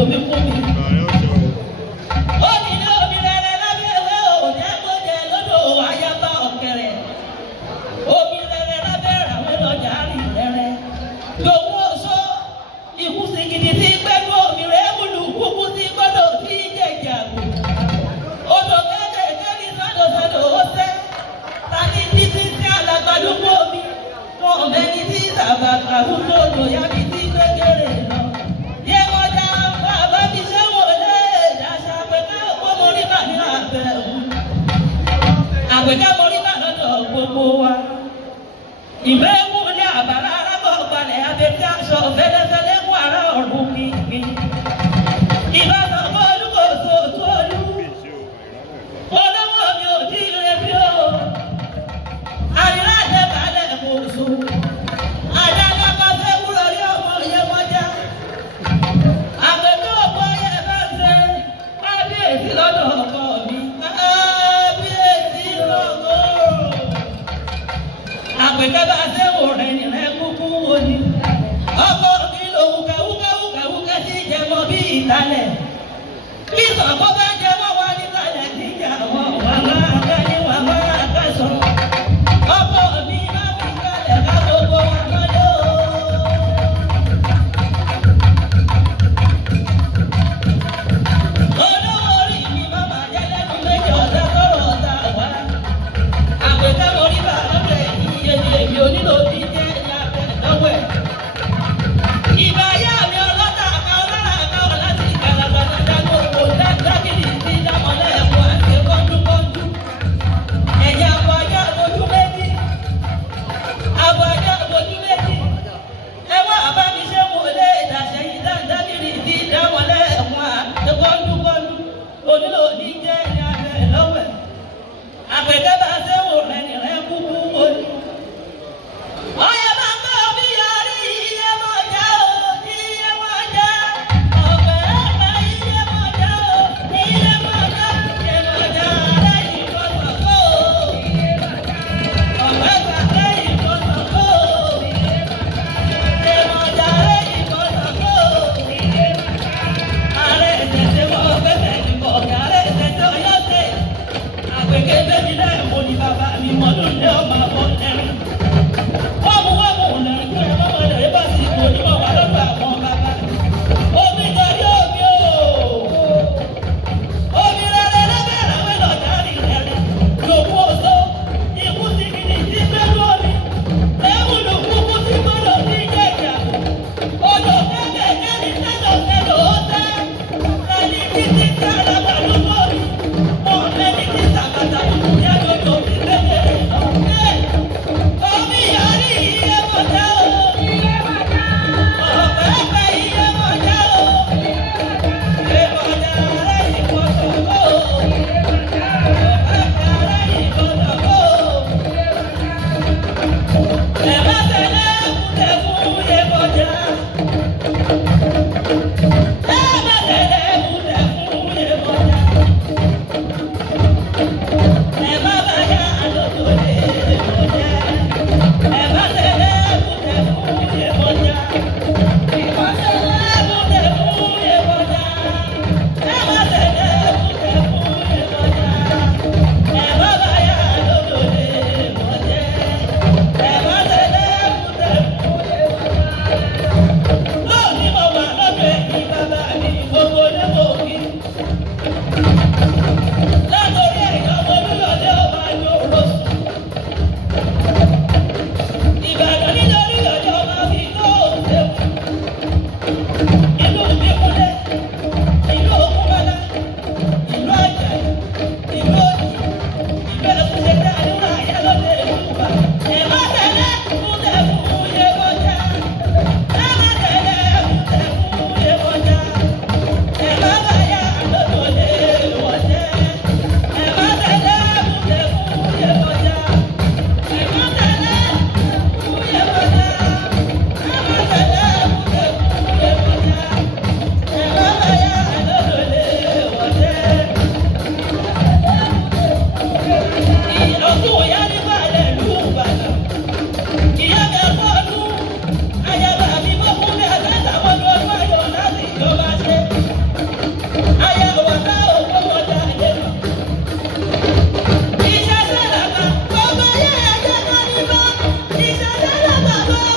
omi fún mi. Ó ní ilé omi rẹ̀rẹ̀ lábẹ́ ewé òjẹ́ kó jẹ lódò ayaba ọ̀kẹ́rẹ́. Omi rẹ̀rẹ̀ lábẹ́ ràwé lọ́jà rí rẹ̀rẹ̀. Lòun oṣó ikú sí gidi tí gbẹ́nu omi rẹ̀ múlù kúkú sí gbọ́dọ̀ tí jẹ̀jà gbò. Odò kéékèèké ní sádòsádò ó sẹ́. Tani títí sí alàgbàlúgbò omi. Wọ́n mẹ́ni tí sàbàkà ń lòdò yábi tí gbẹ́gẹ́rẹ́ lọ. Yé wọ́n dá bàbá mi ṣé wò lé dàṣà àgbẹ̀ká ọmọ onímà ní àbẹ̀wò. Àgbẹ̀ká ọmọ onímà lọ́dọ̀ gbogbo wa. Ìbẹ́wò ní àbàrà arábọ̀ gbalẹ̀ abẹ́tí aṣọ fẹ́lẹ́fẹ́lẹ́ mú ara ọ̀run kìkì. Ìbátan bọ́ olúkòso tó olú. Olówó mi ò tí ì retí o. Àrílá àjẹbálẹ̀ kò sùn. Àjàgbá kan fẹ́ wúlò rí ọmọ yẹn mọ́já. Àgbẹ̀ká ọ̀pọ̀ yẹn bá ń ṣe. Kábíyèsí lọ́dọ̀ ọkọ mi. Kábíyèsí lọ́gọ́. Àgbẹ̀ká bá ṣe wò rẹ̀ nìrẹ́ kúkú wo ni. Ọkọ mi lò wúkẹ́wúkẹ́wúkẹ́ sí jẹmọ bí ìtàlẹ̀. Bí sọ̀kọ́ bá jẹmọ́ wá nítalẹ̀ sí ìjà wọn wà máa ká ní wà máa ká sọ. Ọkọ mi máa fi kalẹ̀ ká gbogbo wa mọ́lẹ́ o. Olówó orí mi máa máa jẹ́ lẹ́nu méjì ọ̀dà tọrọ ọ̀dà wá. Àgbẹ̀ká mo rí bàbá rẹ̀ iye ni èmi onílò bí jẹ́ ìyá rẹ̀ lọ́wọ́ ẹ̀. Ìgbà yá mi ọlọ́ta àká ọlọ́ra àká ọ̀la ti ìkàlàgbà dáadáa gbogbo dágìrì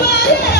Bye.